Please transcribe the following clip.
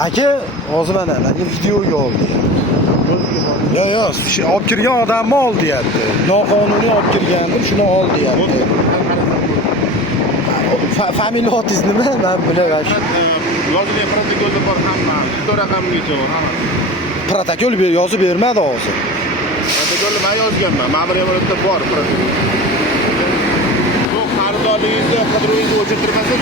Aka, hozir mana videoga oldi. Yo'q, shu olib kirgan odamni ol deyapti. Noqonuniy olib kirgandim, shuni ol deyapti. Familiyatingiz nima? Men bilmayman. Yozilgan protokolda bor hamma. Bitta raqamgacha bor hamma. Protokol yozib bermadi hozir. Protokolni men yozganman. Ma'muriy amaliyotda bor protokol. Bu xaridorligingizda qidiruvingizni o'chirtirmasa